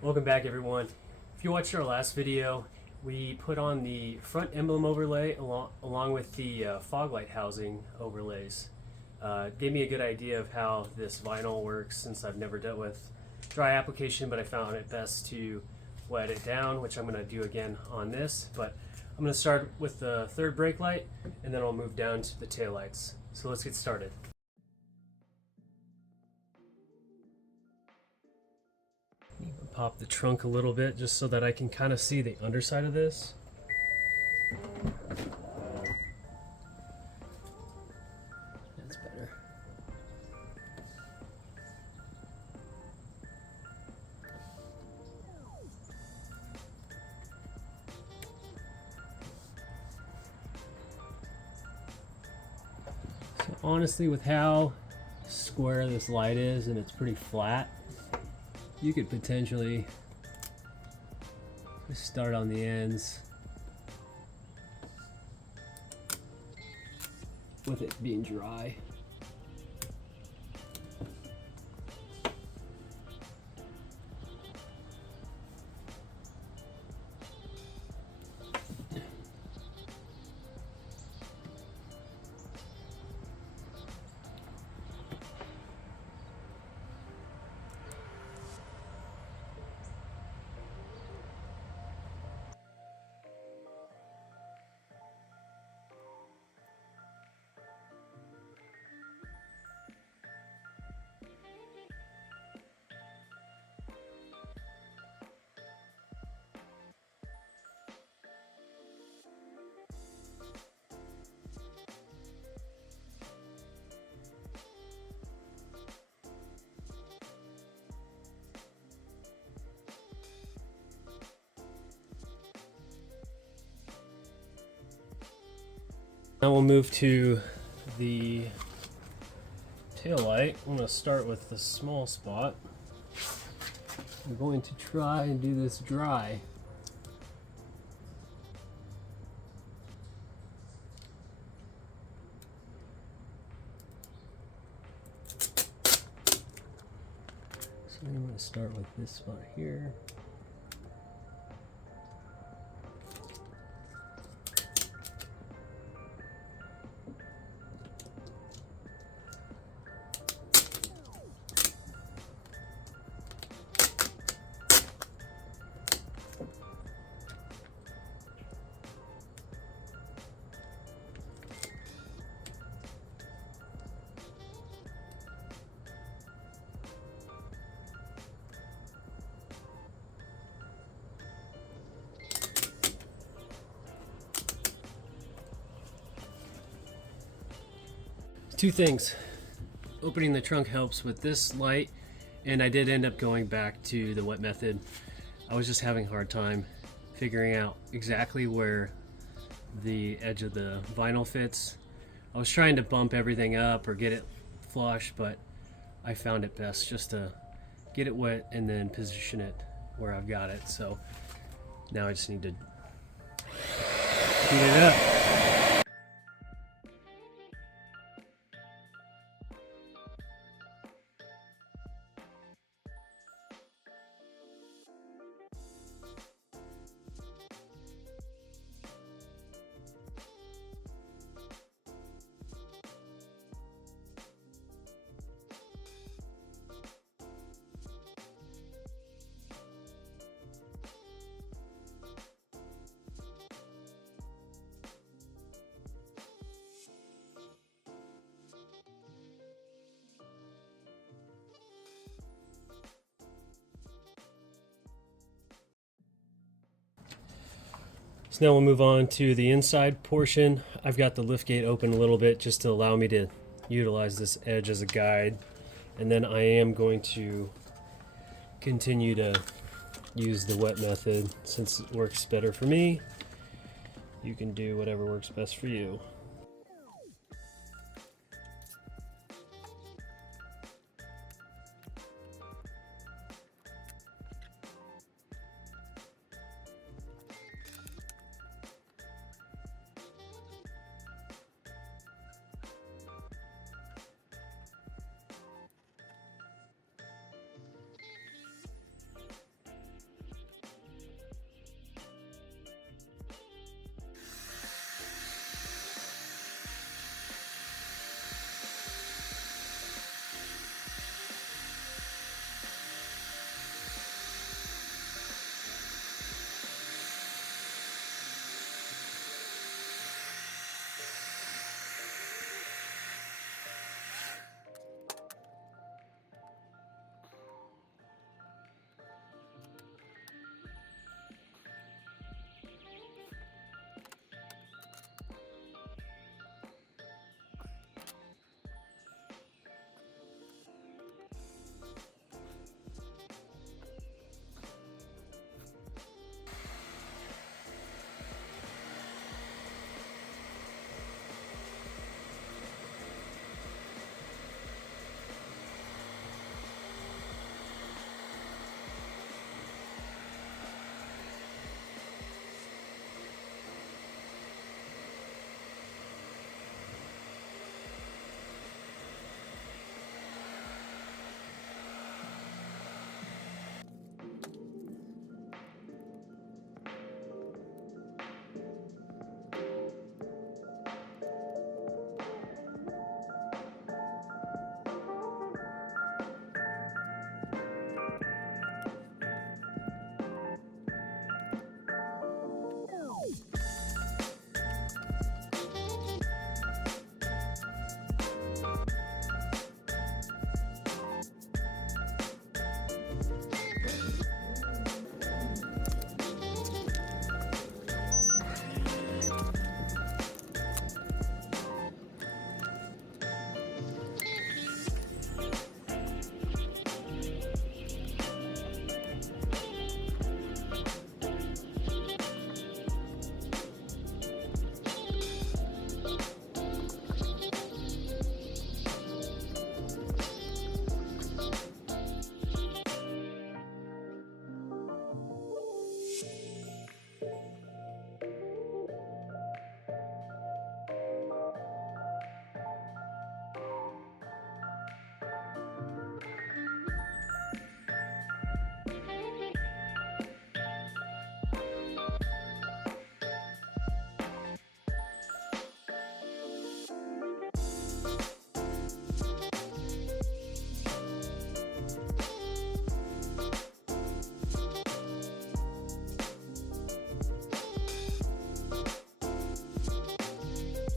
Welcome back, everyone. If you watched our last video, we put on the front emblem overlay along with the fog light housing overlays. Gave me a good idea of how this vinyl works since I've never dealt with dry application, but I found it best to wet it down, which I'm going to do again on this. But I'm going to start with the third brake light, and then I'll move down to the tail lights. So let's get started. Pop the trunk a little bit just so that I can kind of see the underside of this. That's better. So honestly, with how square this light is and it's pretty flat, you could potentially just start on the ends with it being dry. Now we'll move to the tail light. I'm going to start with the small spot. I'm going to try and do this dry. So I'm going to start with this spot here. Two things. Opening the trunk helps with this light, and I did end up going back to the wet method. I was just having a hard time figuring out exactly where the edge of the vinyl fits. I was trying to bump everything up or get it flush, but I found it best just to get it wet and then position it where I've got it. So now I just need to heat it up. So now we'll move on to the inside portion. I've got the lift gate open a little bit just to allow me to utilize this edge as a guide. And then I am going to continue to use the wet method since it works better for me. You can do whatever works best for you.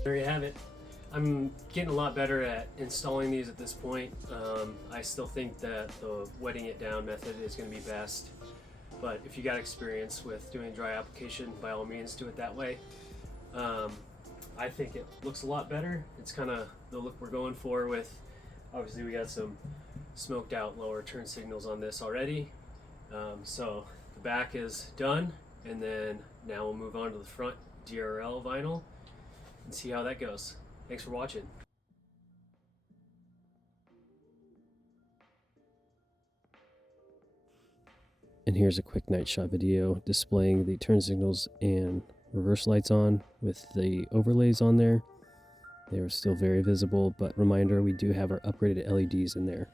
There you have it. I'm getting a lot better at installing these at this point. I still think that the wetting it down method is going to be best, but if you got experience with doing dry application, by all means do it that way. I think it looks a lot better. It's kind of the look we're going for with, obviously we got some smoked out lower turn signals on this already. So the back is done, and then now we'll move on to the front DRL vinyl and see how that goes. Thanks for watching. And here's a quick night shot video displaying the turn signals and reverse lights on with the overlays on there. They are still very visible, but reminder, we do have our upgraded LEDs in there.